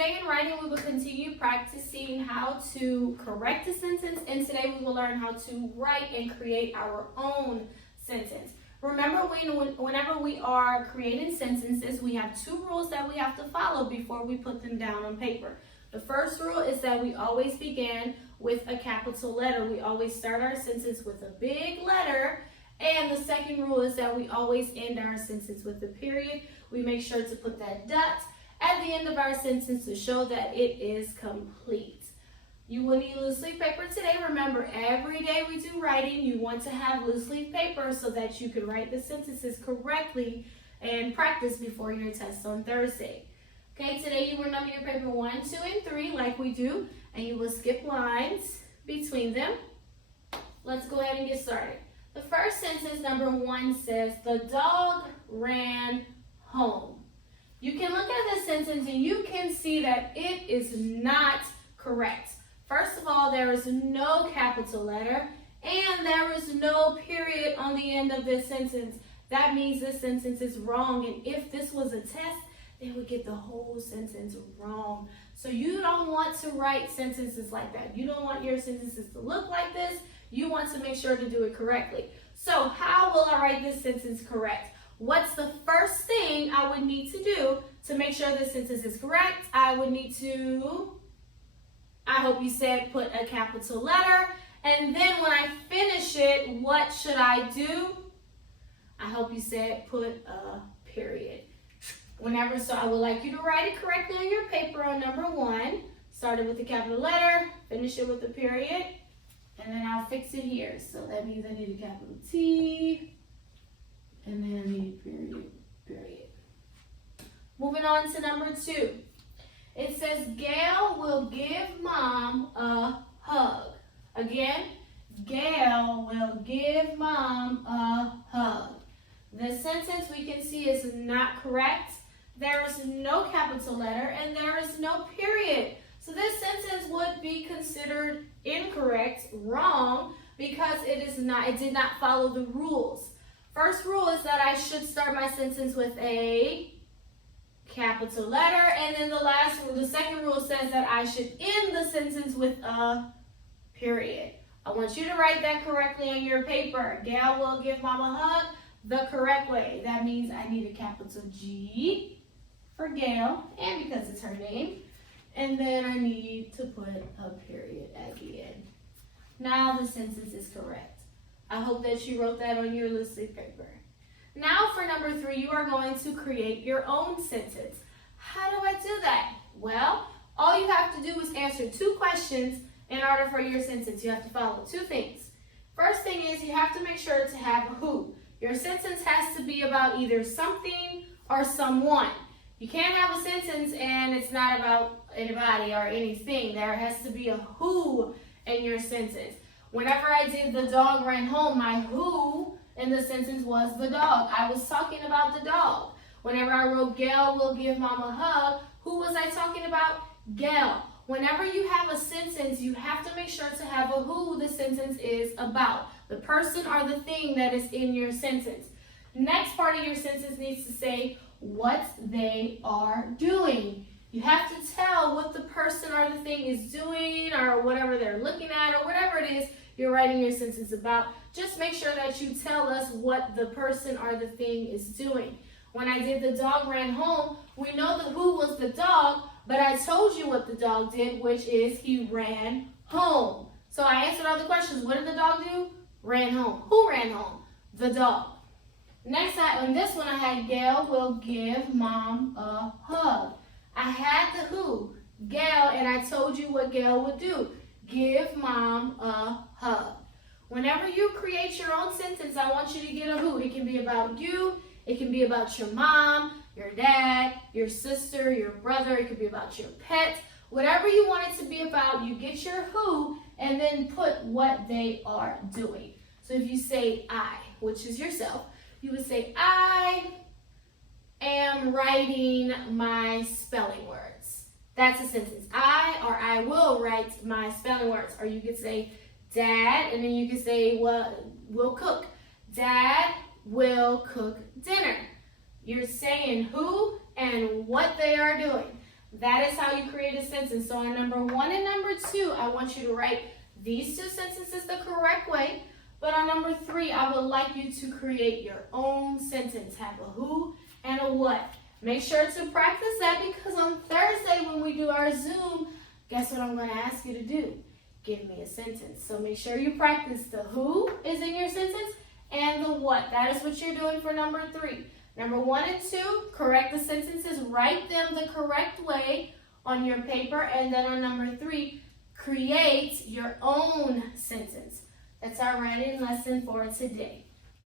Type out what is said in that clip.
today in writing, we will continue practicing how to correct a sentence, and today we will learn how to write and create our own sentence. Remember, whenever we are creating sentences, we have two rules that we have to follow before we put them down on paper. The first rule is that we always begin with a capital letter. We always start our sentence with a big letter. And the second rule is that we always end our sentence with a period. We make sure to put that dot at the end of our sentence to show that it is complete. You will need loose leaf paper today. Remember, every day we do writing, you want to have loose leaf paper so that you can write the sentences correctly and practice before your test on Thursday. Okay, today you will number your paper 1, 2, and 3 like we do, and you will skip lines between them. Let's go ahead and get started. The first sentence, number 1, says, the dog ran home. You can look at this sentence and you can see that it is not correct. First of all, there is no capital letter and there is no period on the end of this sentence. That means this sentence is wrong, and if this was a test, they would get the whole sentence wrong. So you don't want to write sentences like that. You don't want your sentences to look like this. You want to make sure to do it correctly. So how will I write this sentence correct? What's the first thing I would need to do to make sure this sentence is correct? I would need to, I hope you said, put a capital letter. And then when I finish it, what should I do? I hope you said put a period. So I would like you to write it correctly on your paper on number 1. Start it with the capital letter, finish it with the period, and then I'll fix it here. So that means I need a capital T, and then I need a period. Moving on to number 2. It says, Gail will give Mom a hug. Again, Gail will give Mom a hug. The sentence we can see is not correct. There is no capital letter and there is no period. So this sentence would be considered incorrect, wrong, because it did not follow the rules. First rule is that I should start my sentence with a capital letter, and then the second rule says that I should end the sentence with a period. I want you to write that correctly on your paper. Gail will give Mom a hug the correct way. That means I need a capital G for Gail, and because it's her name. And then I need to put a period at the end. Now the sentence is correct. I hope that you wrote that on your loose leaf paper. Now for number 3, you are going to create your own sentence. How do I do that? Well, all you have to do is answer 2 questions in order for your sentence. You have to follow 2 things. First thing is you have to make sure to have a who. Your sentence has to be about either something or someone. You can't have a sentence and it's not about anybody or anything. There has to be a who in your sentence. Whenever I did the dog ran home, my who in the sentence was the dog. I was talking about the dog. Whenever I wrote Gail will give Mom a hug, who was I talking about? Gail. Whenever you have a sentence, you have to make sure to have a who the sentence is about. The person or the thing that is in your sentence. Next part of your sentence needs to say what they are doing. You have to tell what the person or the thing is doing, or whatever they're looking at, or whatever it is you're writing your sentence about. Just make sure that you tell us what the person or the thing is doing. When I did the dog ran home, we know the who was the dog, but I told you what the dog did, which is he ran home. So I answered all the questions. What did the dog do? Ran home. Who ran home? The dog. Next, on this one, I had Gail will give Mom a hug. I had the who, Gail, and I told you what Gail would do. Give Mom a hug. Whenever you create your own sentence, I want you to get a who. It can be about you. It can be about your mom, your dad, your sister, your brother. It could be about your pet. Whatever you want it to be about, you get your who and then put what they are doing. So if you say I, which is yourself, you would say, I am writing my spelling words. That's a sentence. I will write my spelling words. Or you could say, Dad, and then you could say, we'll cook. Dad will cook dinner. You're saying who and what they are doing. That is how you create a sentence. So on number 1 and number 2, I want you to write these two sentences the correct way. But on number 3, I would like you to create your own sentence. Have a who and a what. Make sure to practice that, because on Thursday when we do our Zoom, guess what I'm going to ask you to do? Give me a sentence. So make sure you practice the who is in your sentence and the what. That is what you're doing for number 3. Number 1 and 2, correct the sentences. Write them the correct way on your paper. And then on number 3, create your own sentence. That's our writing lesson for today.